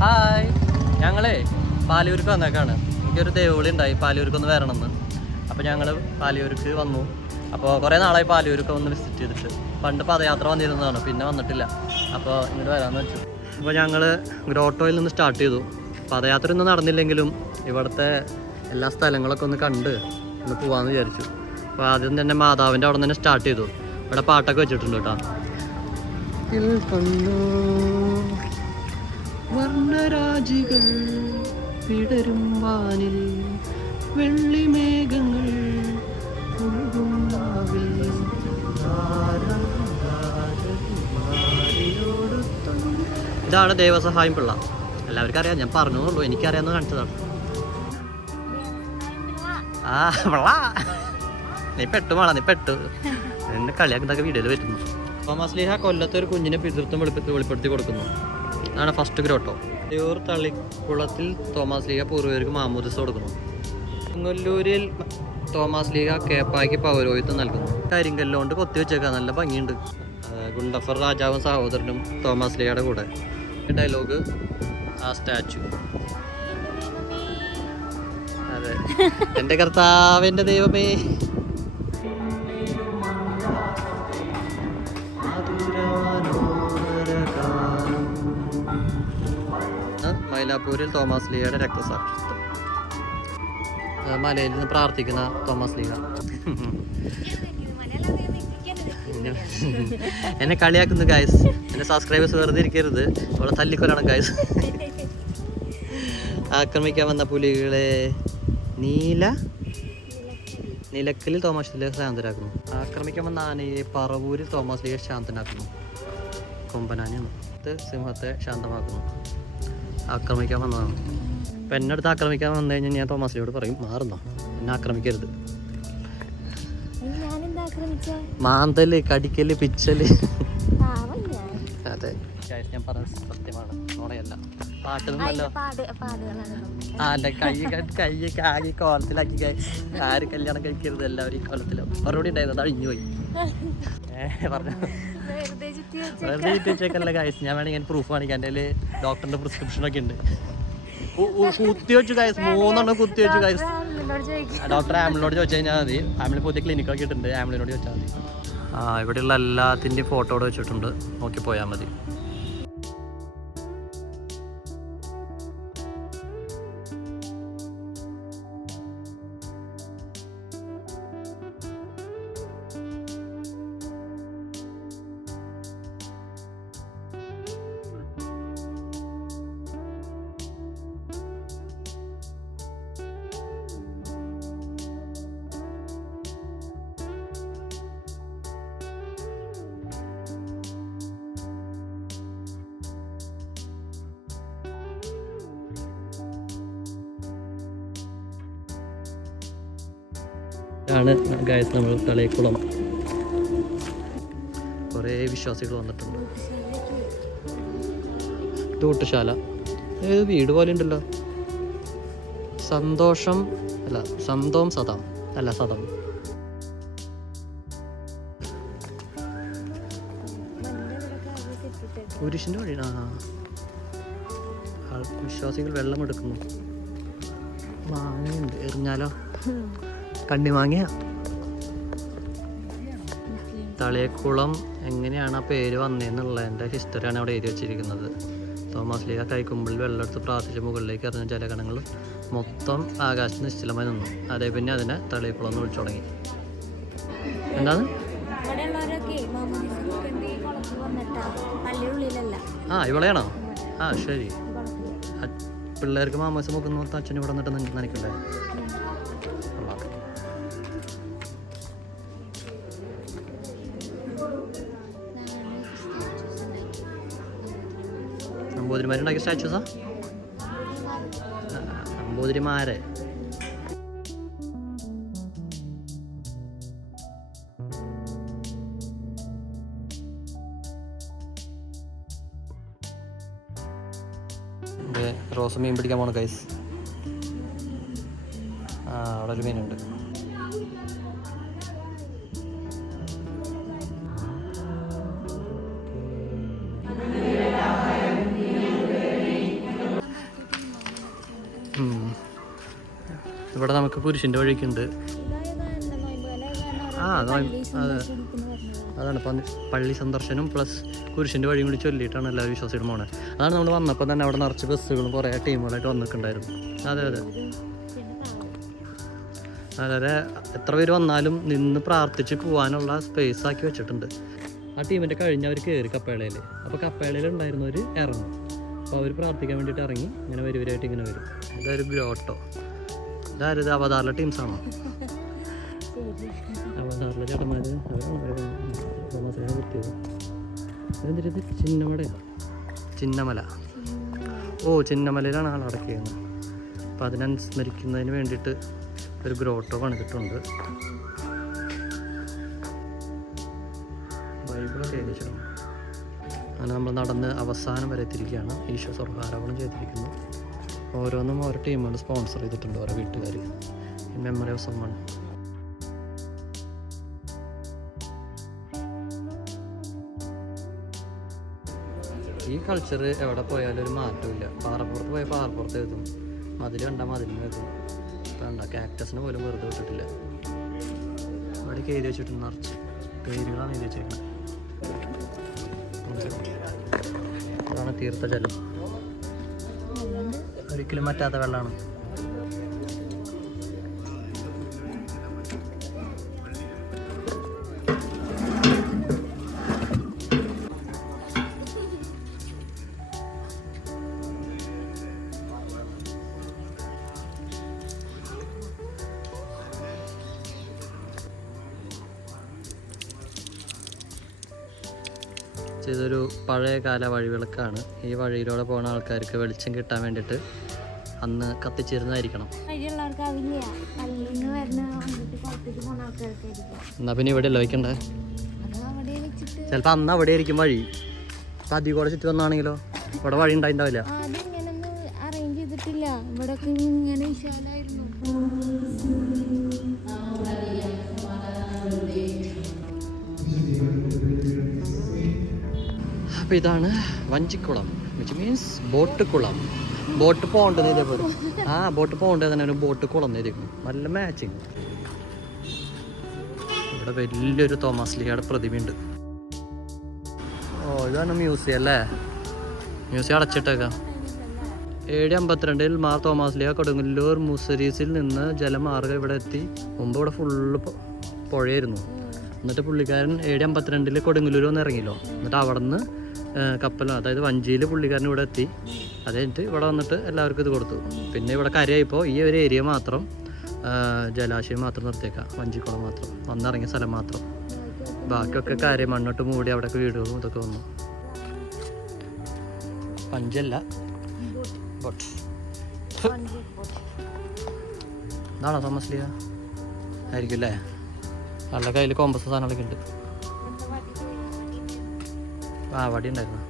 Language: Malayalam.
ഹായ്, ഞങ്ങളേ പാലൂർക്ക് വന്നേക്കാണ്. എനിക്കൊരു ദേവളി ഉണ്ടായി പാലൂർക്കൊന്ന് വരണമെന്ന്. അപ്പോൾ ഞങ്ങൾ പാലൂർക്ക് വന്നു. അപ്പോൾ കുറേ നാളായി പാലൂർക്ക് ഒന്ന് വിസിറ്റ് ചെയ്തിട്ട്. പണ്ട് പദയാത്ര വന്നിരുന്നതാണ്, പിന്നെ വന്നിട്ടില്ല. അപ്പോൾ ഇങ്ങോട്ട് വരാമെന്ന് വെച്ചു. അപ്പോൾ ഞങ്ങൾ ഗ്രോട്ടോയിൽ നിന്ന് സ്റ്റാർട്ട് ചെയ്തു. പദയാത്ര ഒന്നും നടന്നില്ലെങ്കിലും ഇവിടുത്തെ എല്ലാ സ്ഥലങ്ങളൊക്കെ ഒന്ന് കണ്ട് ഒന്ന് പോകാമെന്ന് വിചാരിച്ചു. അപ്പോൾ ആദ്യം തന്നെ മാതാവിൻ്റെ അവിടെ നിന്ന് തന്നെ സ്റ്റാർട്ട് ചെയ്തു. ഇവിടെ പാട്ടൊക്കെ വെച്ചിട്ടുണ്ട് കേട്ടോ. വർണ്ണരാജികൾ വിടരും വാനിൽ വെള്ളിമേഘങ്ങൾ. ഇതാണ് ദേവസഹായം പിള്ള. എല്ലാവർക്കും അറിയാം, ഞാൻ പറഞ്ഞോളൂ, എനിക്കറിയാമെന്ന് കാണിച്ചതാണ്. ആ പിള്ള, നീ പെട്ടു മാള, നീ പെട്ടു. എന്നെ കളിയാക്കുന്നതൊക്കെ വീഡിയോയിൽ വരുന്നു. തോമസ് ലീഹ കൊല്ലത്തെ ഒരു കുഞ്ഞിനെ പിതൃത്വം വെളിപ്പെടുത്തി കൊടുക്കുന്നു. അതാണ് ഫസ്റ്റ് ഗ്രോട്ടോ. തിരൂർ തളിക്കുളത്തിൽ തോമസ് ലീഹ പൂർവ്വികർക്ക് മാമോദിസ കൊടുക്കുന്നു. ചെങ്ങല്ലൂരിൽ തോമസ് ലീഹ കേപ്പായ്ക്ക് പൗരോഹിത്വം നൽകുന്നു. കരിങ്കല്ലുകൊണ്ട് കൊത്തി വെച്ചേക്കാം, നല്ല ഭംഗിയുണ്ട്. ഗുണ്ടഫർ രാജാവും സഹോദരനും തോമസ് ലീഹയുടെ കൂടെ. ഡയലോഗ് ആ സ്റ്റാച്ചു. അതെ, എൻ്റെ കർത്താവിൻ്റെ ദൈവമേ. മൈലാപ്പൂരിൽ തോമസ് ലീഹയുടെ രക്തസാക്ഷിത്വം. മലയിൽ നിന്ന് പ്രാർത്ഥിക്കുന്ന തോമസ് ലീഹ. എന്നെ കളിയാക്കുന്നു ഗൈസ്. എന്റെ സബ്സ്ക്രൈബേഴ്സ് വെറുതെ ഇരിക്കരുത്, അവളെ തല്ലിക്കൊല്ലണം ഗൈസ്. ആക്രമിക്കാൻ വന്ന പുലികളെ നിലക്കലിൽ തോമസ് ലീഹ ശാന്തരാക്കുന്നു. ആക്രമിക്കാൻ വന്ന ആനയെ പറവൂരിൽ തോമസ് ലീഹ ശാന്തനാക്കുന്നു. കൊമ്പനാനയാണ്. സിംഹത്തെ ശാന്തമാക്കുന്നു. ആക്രമിക്കാൻ വന്നതാണ്. ഇപ്പം എന്നെ അടുത്ത് ആക്രമിക്കാൻ വന്നു കഴിഞ്ഞാൽ ഞാൻ തോമസ് ലീഹയോട് പറയും, മാറുന്നോ, എന്നെ ആക്രമിക്കരുത്. മാന്തല്, കടിക്കല്, പിച്ചല്. അതെ, ഞാൻ പറഞ്ഞ സത്യമാണ്, നോണയല്ല. പാട്ടൊന്നുമല്ലോ. അല്ല, കൈയൊക്കെ ആകെ കോലത്തിലാക്കി. ആര് കല്യാണം കഴിക്കരുത്, എല്ലാവരും ഈ കോലത്തിലും. മറുപടി ഉണ്ടായിരുന്നു, അത് അഴിഞ്ഞു പോയി. പറഞ്ഞു വെറുതെ വെച്ചേക്കല്ല ഗൈസ്. ഞാൻ വേണമെങ്കിൽ പ്രൂഫ് കാണിക്കാം. എൻ്റെ കയ്യിൽ ഡോക്ടറിന്റെ പ്രിസ്ക്രിപ്ഷനൊക്കെ ഉണ്ട്. കുത്തി വെച്ചു ഗൈസ്, 3 എണ്ണം കുത്തി വെച്ചു ഗൈസ്. ഡോക്ടർ ആംബിളിനോട് ചോദിച്ചു കഴിഞ്ഞാൽ മതി. ആംബിളി പുതിയ ക്ലിനിക്കൊക്കെ ഇട്ടുണ്ട്, ആംബിളിനോട് ചോദിച്ചാൽ മതി. ഇവിടെയുള്ള എല്ലാത്തിൻ്റെയും ഫോട്ടോ ഇവിടെ വെച്ചിട്ടുണ്ട്, നോക്കി പോയാൽ മതി. ആണ് ഗൈസ് നമ്മൾ തളിക്കുളം. കുറേ വിശ്വാസികൾ വന്നിട്ടുണ്ട്. തൂട്ടുശാല, ഏത് വീട് പോലെ ഉണ്ടല്ലോ. സന്തോഷം അല്ല, സന്തോം സദം അല്ല, സദം. കുരിശിൻ്റെ വഴിയാണ്. വിശ്വാസികൾ വെള്ളം എടുക്കുന്നു. മാങ്ങയുണ്ട്, എറിഞ്ഞാലോ. കണ്ണിമാങ്ങ. തളിക്കുളം എങ്ങനെയാണ് ആ പേര് വന്നതെന്നുള്ളതിൻ്റെ ഹിസ്റ്ററിയാണ് അവിടെ എഴുതി വെച്ചിരിക്കുന്നത്. തോമസ് ലീഹ കൈക്കുമ്പിളിൽ വെള്ളമെടുത്ത് പ്രാർത്ഥിച്ച് മുകളിലേക്ക് എറിഞ്ഞ ജലകണങ്ങൾ മൊത്തം ആകാശത്ത് നിശ്ചലമായി നിന്നു. അതേ പിന്നെ അതിനെ തളിക്കുളം എന്ന് വിളിച്ചു തുടങ്ങി. എന്താണ്? ഇവിടെയാണോ? ശരി. പിള്ളേർക്ക് മാമോദിസ മുക്കുന്ന അച്ഛൻ ഇവിടെ വന്നിട്ട് നനയ്ക്കണ്ടേ? നമ്പൂതിരിമാരുണ്ടാക്കിയ സ്റ്റാച്യൂസാ? നമ്പൂതിരിമാരെ. റോസ് മീൻ പിടിക്കാൻ പോണ ഗൈസ്. അവിടെ ഒരു മീനുണ്ട്. നമുക്ക് കുരിശിൻ്റെ വഴിക്കുണ്ട്. അതെ, അതാണ് പള്ളി സന്ദർശനം പ്ലസ് കുരിശിൻ്റെ വഴിയും കൂടി ചൊല്ലിയിട്ടാണ് എല്ലാവരും വിശ്വാസിയുടെ പോണത്. അതാണ് നമ്മൾ വന്നപ്പോൾ തന്നെ അവിടെ നിറച്ച് ബസ്സുകളും കുറേ ടീമുകളായിട്ട് വന്നിട്ടുണ്ടായിരുന്നു. അതെ അതെ, വളരെ എത്ര പേര് വന്നാലും നിന്ന് പ്രാർത്ഥിച്ച് പോകാനുള്ള സ്പേസ് ആക്കി വെച്ചിട്ടുണ്ട്. ആ ടീമിൻ്റെ കഴിഞ്ഞ് അവർ കയറി കപ്പേളയിൽ. അപ്പോൾ കപ്പേളയിൽ ഉണ്ടായിരുന്നവർ ഇറങ്ങും. അപ്പോൾ അവർ പ്രാർത്ഥിക്കാൻ വേണ്ടിയിട്ട് ഇറങ്ങി ഇങ്ങനെ വരിവരായിട്ട് ഇങ്ങനെ വരും. ഇതൊരു ഗ്രോട്ടോ. ഇതായത് അവതാറിലെ ടീംസാണോ? അവതാറിലെ ചേട്ടന്മാർ കിട്ടിയത് എന്തിട്ട് ചിന്നമല. ഓ, ചിന്നമലയിലാണ് ആളടക്കിയത്. അപ്പോൾ അതിനനുസ്മരിക്കുന്നതിന് വേണ്ടിയിട്ട് ഒരു ഗ്രോട്ടോ പണിതിട്ടുണ്ട്. ബൈബിളൊക്കെ എഴുതിച്ചിട്ടുണ്ട്. അങ്ങനെ നമ്മൾ നടന്ന് അവസാനം വരെ എത്തിയിരിക്കുകയാണ്. ഈശോ സ്വർഗ്ഗാരോഹണം ചെയ്തിരിക്കുന്നു. ഓരോന്നും ഓരോ ടീമുകൾ സ്പോൺസർ ചെയ്തിട്ടുണ്ട്, ഓരോ വീട്ടുകാർ. മെമ്മറി ഓഫ് സമ്മൺ. ഈ കൾച്ചർ എവിടെ പോയാലും ഒരു മാറ്റമില്ല. പാറപ്പുറത്ത് പോയാൽ പാറപ്പുറത്ത് എഴുതും, മതിൽ കണ്ടാൽ മതിലിന് എഴുതും. വേണ്ട, കാക്ടസിന് പോലും വെറുതെ വിട്ടിട്ടില്ല. ഇവിടേക്ക് എഴുതി വെച്ചിട്ടുണ്ട്, നിറച്ച് പേരുകളാണ് എഴുതി വെച്ചേക്കുന്നത്. അതാണ് തീർത്ഥജലം. ഒരിക്കലും പറ്റാത്ത വെള്ളമാണ്. ഇതൊരു പഴയകാല വഴിവിളക്കാണ്. ഈ വഴിയിലൂടെ പോകുന്ന ആൾക്കാർക്ക് വെളിച്ചം കിട്ടാൻ വേണ്ടിയിട്ട് അന്ന് കത്തിച്ചിരുന്നായിരിക്കണം. എന്നാ പിന്നെ ഇവിടെ അല്ല വയ്ക്കണ്ടേ? ചിലപ്പോൾ അന്ന് അവിടെ ആയിരിക്കും വഴി. അപ്പം അധികം കൂടെ ചുറ്റി വന്നാണെങ്കിലോ ഇവിടെ വഴി ഉണ്ടായിണ്ടാവില്ല. അപ്പോൾ ഇതാണ് വഞ്ചിക്കുളം, വിച്ച് മീൻസ് ബോട്ട് കുളം. ബോട്ട് പോകേണ്ടത് ഇതേപോലെ. ബോട്ട് പോകേണ്ടത് തന്നെ ഒരു ബോട്ട് കുളം എഴുതിയിരിക്കും. നല്ല മാച്ചിങ്. ഇവിടെ വലിയൊരു തോമസ് ലീഹയുടെ പ്രതിമയുണ്ട്. ഓ, ഇതാണ് മ്യൂസിയം അല്ലേ? മ്യൂസിയം അടച്ചിട്ടേക്കാം. 752 മാർ തോമസ് ലീഹ കൊടുങ്ങല്ലൂർ മുസരീസിൽ നിന്ന് ജലമാർഗം ഇവിടെ എത്തി. മുമ്പ് ഇവിടെ ഫുള്ള് പുഴയായിരുന്നു. എന്നിട്ട് പുള്ളിക്കാരൻ 752 കൊടുങ്ങല്ലൂർ വന്ന് ഇറങ്ങിയല്ലോ. എന്നിട്ട് അവിടെ നിന്ന് കപ്പൽ, അതായത് വഞ്ചിയിൽ പുള്ളിക്കാരൻ ഇവിടെ എത്തി. അത് കഴിഞ്ഞിട്ട് ഇവിടെ വന്നിട്ട് എല്ലാവർക്കും ഇത് കൊടുത്തു. പിന്നെ ഇവിടെ കരയായിപ്പോൾ ഈ ഒരു ഏരിയ മാത്രം ജലാശയം മാത്രം നിർത്തിയേക്കാം, വഞ്ചിക്കുളം മാത്രം, വന്നിറങ്ങിയ സ്ഥലം മാത്രം. ബാക്കിയൊക്കെ കാര്യം മണ്ണിട്ട് മൂടി അവിടെയൊക്കെ വീടുകളും ഇതൊക്കെ വന്നു. പഞ്ചല്ല, ബോട്ട്. ഇതാണോ തോമസ് ലീഹ? ആയിരിക്കും അല്ലേ? നല്ല കയ്യിൽ കോമ്പസ് സാധനങ്ങളൊക്കെ ഉണ്ട്. വടി ഉണ്ടായിരുന്നു.